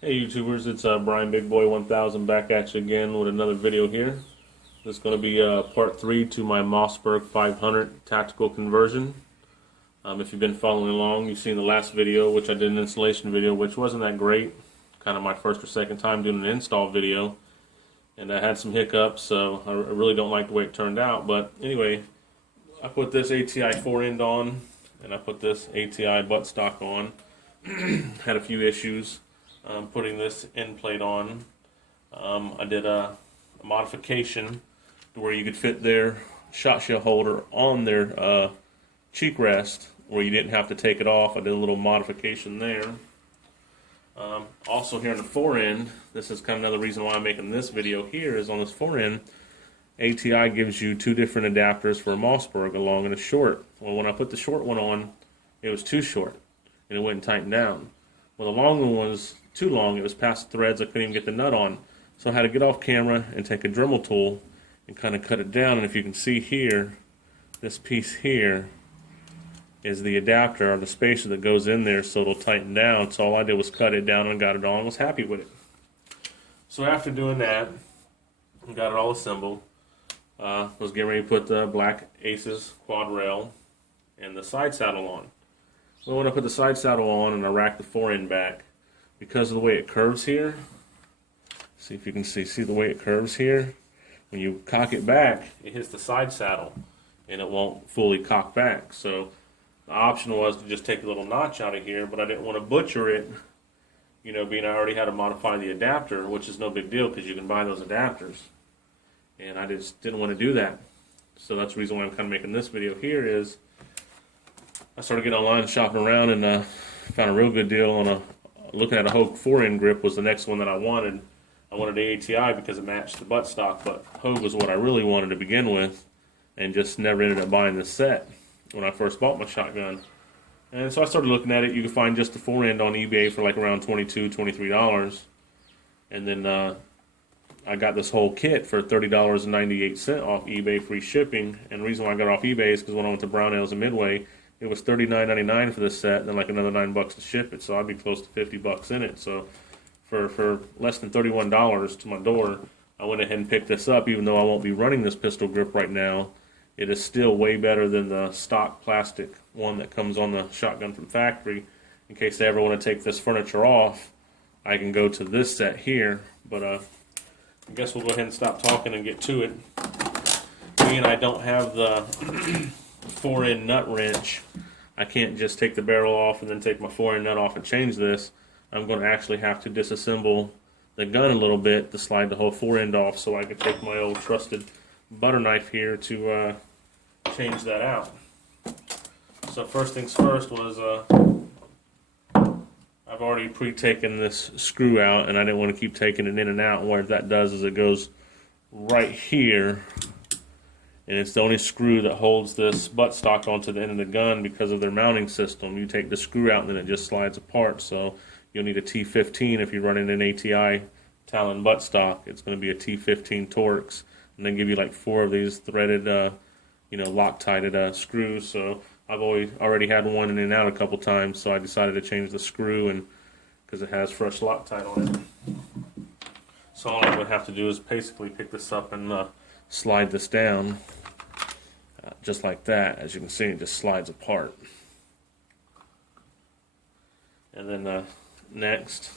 Hey YouTubers, it's Brian Big Boy 1000 back at you again with another video here. This is going to be part 3 to my Mossberg 500 tactical conversion. If you've been following along, you've seen the last video, which I did an installation video, which wasn't that great. Kind of my first or second time doing an install video. And I had some hiccups, so I really don't like the way it turned out. But anyway, I put this ATI forend on, and I put this ATI buttstock on. Had a few issues. Putting this end plate on. I did a modification to where you could fit their shot shell holder on their cheek rest where you didn't have to take it off. I did a little modification there. Also here on the forend, this is kind of another reason why I'm making this video here, is on this forend, ATI gives you two different adapters for a Mossberg, a long and a short. Well, when I put the short one on, it was too short, and it wouldn't tighten down. Well, the long one was too long. It was past the threads. I couldn't even get the nut on. So I had to get off camera and take a Dremel tool and kind of cut it down. And if you can see here, this piece here is the adapter or the spacer that goes in there so it'll tighten down. So all I did was cut it down and got it on and was happy with it. So after doing that, I got it all assembled. Was getting ready to put the black Aces quad rail and the side saddle on. Well, when I put the side saddle on and I racked the forend back, because of the way it curves here, see if you can see the way it curves here, when you cock it back, it hits the side saddle and it won't fully cock back. So the option was to just take a little notch out of here, but I didn't want to butcher it, you know, being I already had to modify the adapter, which is no big deal because you can buy those adapters. And I just didn't want to do that. So that's the reason why I'm kind of making this video here is I started getting online and shopping around and found a real good deal on looking at a Hogue forend grip was the next one that I wanted. I wanted the ATI because it matched the buttstock, but Hogue was what I really wanted to begin with, and just never ended up buying this set when I first bought my shotgun. And so I started looking at it. You can find just the forend on eBay for like around $22, $23. And then I got this whole kit for $30.98 off eBay, free shipping. And the reason why I got it off eBay is because when I went to Brownells and Midway, it was $39.99 for this set, and then like another $9 to ship it, so I'd be close to $50 in it. So for less than $31 to my door, I went ahead and picked this up. Even though I won't be running this pistol grip right now, it is still way better than the stock plastic one that comes on the shotgun from factory. In case they ever want to take this furniture off, I can go to this set here. But I guess we'll go ahead and stop talking and get to it. Being I don't have the forend nut wrench, I can't just take the barrel off and then take my forend nut off and change this. I'm going to actually have to disassemble the gun a little bit to slide the whole forend off so I can take my old trusted butter knife here to change that out. So first things first was I've already pre-taken this screw out, and I didn't want to keep taking it in and out. And what that does is it goes right here, and it's the only screw that holds this buttstock onto the end of the gun because of their mounting system. You take the screw out and then it just slides apart. So you'll need a T15 if you're running an ATI Talon buttstock. It's going to be a T15 Torx, and then give you like 4 of these threaded, Loctite screws. So I've already had one in and out a couple times, so I decided to change the screw, and because it has fresh Loctite on it. So all I'm going to have to do is basically pick this up and slide this down. Just like that. As you can see, it just slides apart. And then next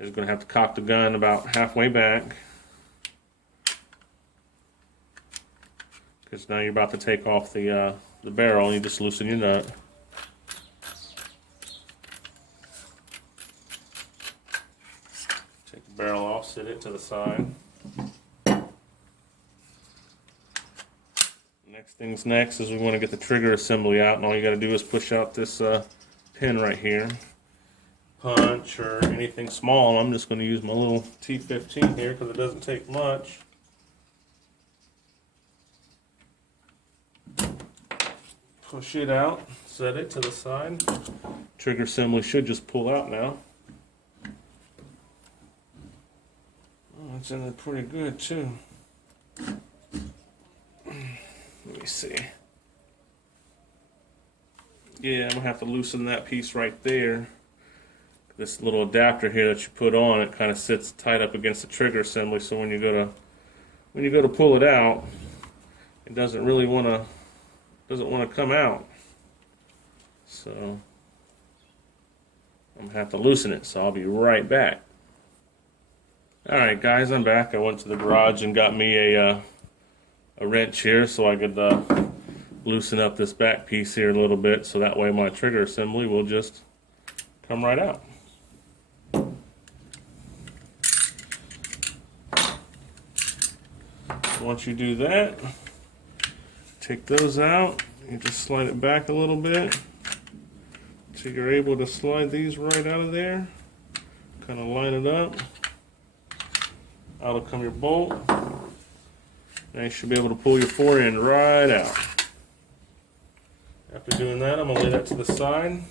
is going to have to cock the gun about halfway back, because now you're about to take off the barrel, and you just loosen your nut. Take the barrel off, sit it to the side. Next is we want to get the trigger assembly out, and all you got to do is push out this pin right here. Punch or anything small. I'm just going to use my little T15 here because it doesn't take much. Push it out, set it to the side. Trigger assembly should just pull out now. Oh, it's in there pretty good too. Let me see. Yeah, I'm going to have to loosen that piece right there. this little adapter here that you put on, it kind of sits tight up against the trigger assembly, so when you go to pull it out, it doesn't really want to come out. So I'm gonna have to loosen it, so I'll be right back. Alright guys, I'm back. I went to the garage and got me a wrench here so I could loosen up this back piece here a little bit, so that way my trigger assembly will just come right out. Once you do that, take those out. You just slide it back a little bit so you're able to slide these right out of there. Kind of line it up. Out will come your bolt. Now you should be able to pull your forend right out. After doing that, I'm going to lay that to the side.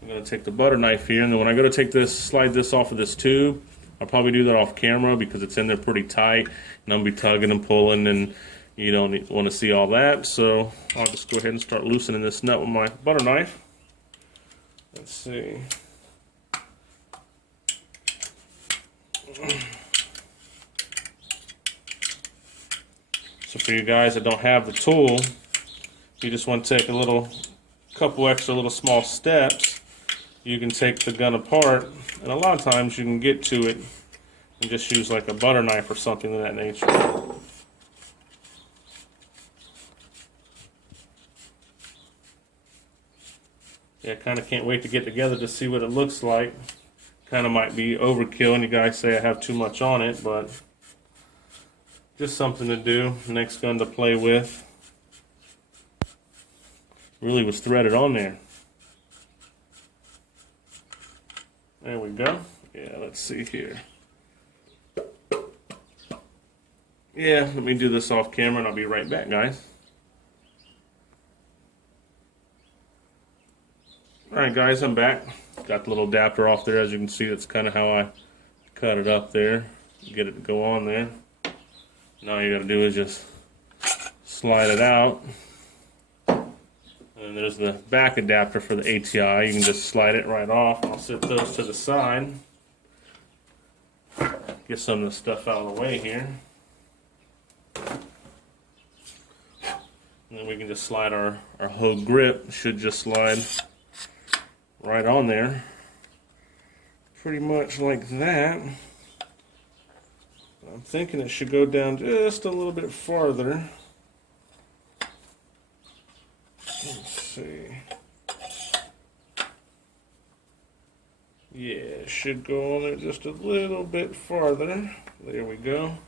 I'm going to take the butter knife here, and then when I go to take this, slide this off of this tube, I'll probably do that off camera because it's in there pretty tight, and I'll be tugging and pulling, and you don't want to see all that. So I'll just go ahead and start loosening this nut with my butter knife. Let's see. So for you guys that don't have the tool, you just want to take a couple extra little small steps. You can take the gun apart, and a lot of times you can get to it and just use like a butter knife or something of that nature. Yeah, I kind of can't wait to get together to see what it looks like. Kind of might be overkill, and you guys say I have too much on it, but just something to do. Next gun to play with. Really was threaded on there. There we go. Yeah, let's see here. Yeah, let me do this off camera and I'll be right back, guys. Alright guys, I'm back. Got the little adapter off there. As you can see, that's kind of how I cut it up there. Get it to go on there. Now all you gotta do is just slide it out. And there's the back adapter for the ATI. You can just slide it right off. I'll set those to the side. Get some of the stuff out of the way here. And then we can just slide our Hogue grip. Should just slide right on there. Pretty much like that. I'm thinking it should go down just a little bit farther. Let's see. Yeah, it should go on there just a little bit farther. There we go.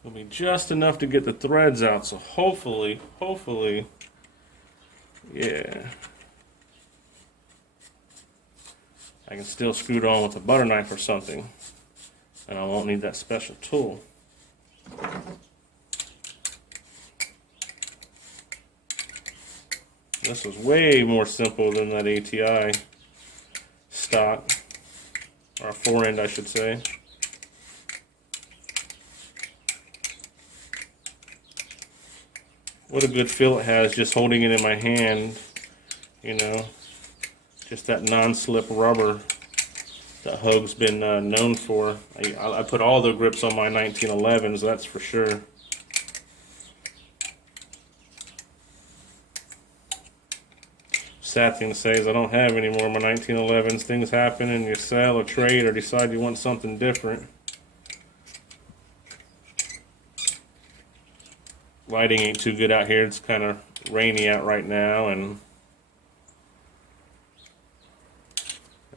It'll be just enough to get the threads out, so hopefully, yeah. I can still screw it on with a butter knife or something, and I won't need that special tool. This was way more simple than that ATI stock, or forend I should say. What a good feel it has just holding it in my hand, you know, just that non-slip rubber that Hogue's been known for. I put all the grips on my 1911s, that's for sure. Sad thing to say is I don't have any more of my 1911s. Things happen and you sell or trade or decide you want something different. Lighting ain't too good out here. It's kind of rainy out right now, and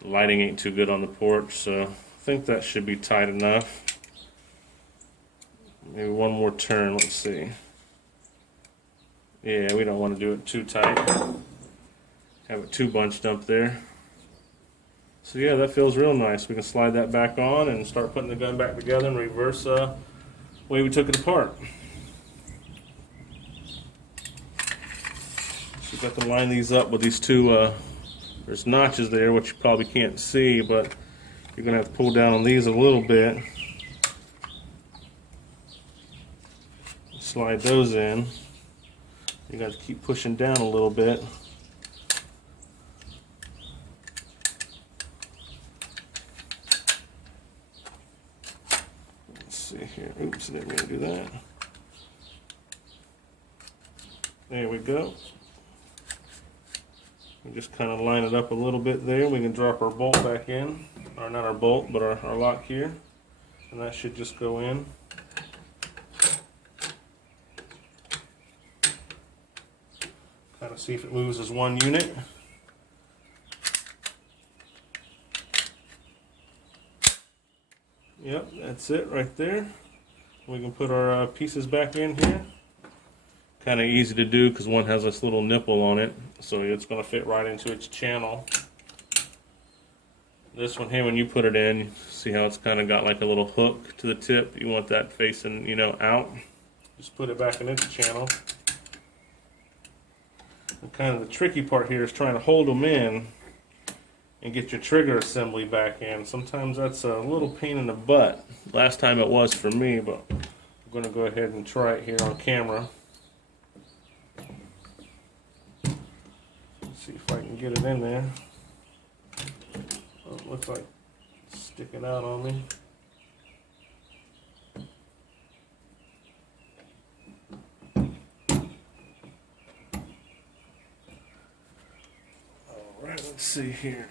lighting ain't too good on the porch, so I think that should be tight enough. Maybe one more turn, let's see. Yeah, we don't want to do it too tight. Have it too bunched up there. So yeah, that feels real nice. We can slide that back on and start putting the gun back together in reverse way we took it apart. So you've got to line these up with these two, there's notches there, which you probably can't see, but you're going to have to pull down on these a little bit. Slide those in. You got to keep pushing down a little bit. see here. Oops, I didn't mean to do that. There we go. We just kind of line it up a little bit there. We can drop our bolt back in, or not our bolt, but our lock here, and that should just go in. Kind of see if it moves as one unit. Yep, that's it right there. We can put our pieces back in here. Kind of easy to do because one has this little nipple on it, so it's going to fit right into its channel. This one here, when you put it in, see how it's kind of got like a little hook to the tip. You want that facing, you know, out. Just put it back in its channel. And kind of the tricky part here is trying to hold them in and get your trigger assembly back in. Sometimes that's a little pain in the butt. Last time it was for me, but I'm going to go ahead and try it here on camera. Let's see if I can get it in there. Oh, it looks like it's sticking out on me. Alright, let's see here.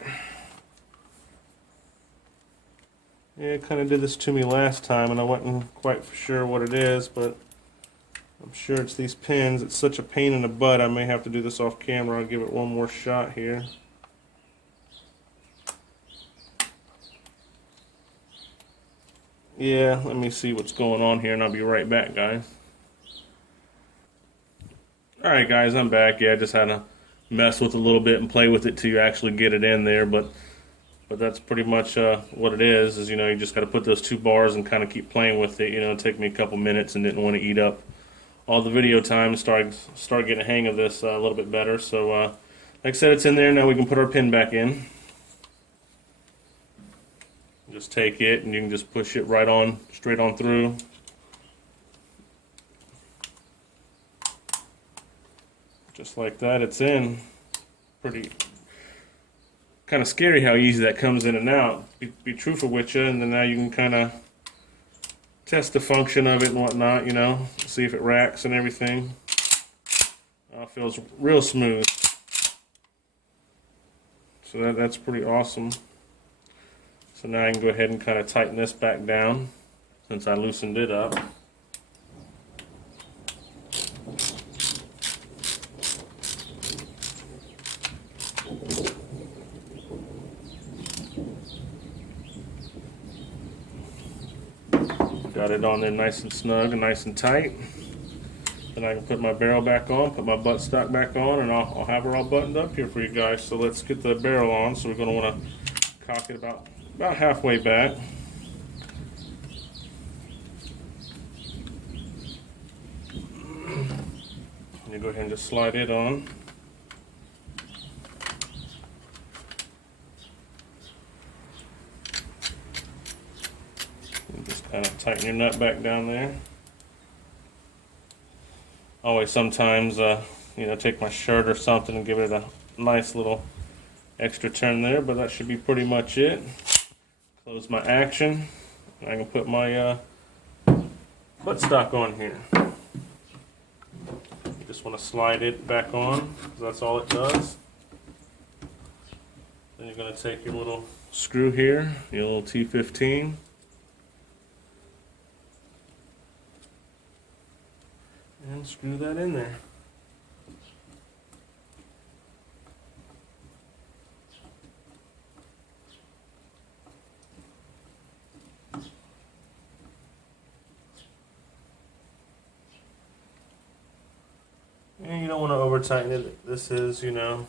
Yeah, it kind of did this to me last time, and I wasn't quite sure what it is, but I'm sure it's these pins. It's such a pain in the butt, I may have to do this off camera. I'll give it one more shot here. Yeah, let me see what's going on here, and I'll be right back, guys. Alright guys, I'm back. Yeah, I just had to mess with it a little bit and play with it till you actually get it in there, but that's pretty much what it is, you know, you just got to put those two bars and kind of keep playing with it. You know, it took me a couple minutes and didn't want to eat up all the video time. Start getting a hang of this a little bit better. So like I said, it's in there. Now we can put our pin back in. Just take it and you can just push it right on, straight on through. Just like that, it's in. Pretty kind of scary how easy that comes in and out. Be truthful with you, and then now you can kind of test the function of it and whatnot, you know, see if it racks and everything. Feels real smooth. So that's pretty awesome. So now I can go ahead and kind of tighten this back down since I loosened it up. Got it on there nice and snug and nice and tight. Then I can put my barrel back on, put my buttstock back on, and I'll have her all buttoned up here for you guys. So let's get the barrel on. So we're going to want to cock it about halfway back. And you go ahead and just slide it on. Kind of tighten your nut back down there. Always sometimes, you know, take my shirt or something and give it a nice little extra turn there, but that should be pretty much it. Close my action. I can put my buttstock on here. You just want to slide it back on, because that's all it does. Then you're going to take your little screw here, your little T15. And screw that in there. And you don't want to over tighten it. This is, you know,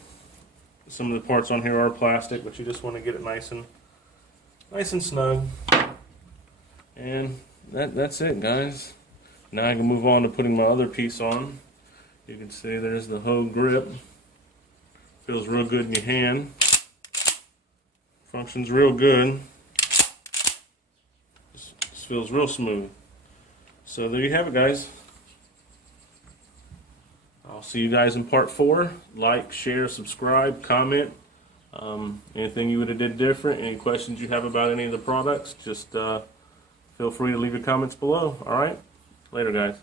some of the parts on here are plastic, but you just want to get it nice and snug. And that's it, guys. Now I can move on to putting my other piece on. You can see there's the Hogue grip. Feels real good in your hand. Functions real good. Just feels real smooth. So there you have it, guys. I'll see you guys in part 4. Like, share, subscribe, comment. Anything you would have did different, any questions you have about any of the products, just feel free to leave your comments below. All right? Later, guys.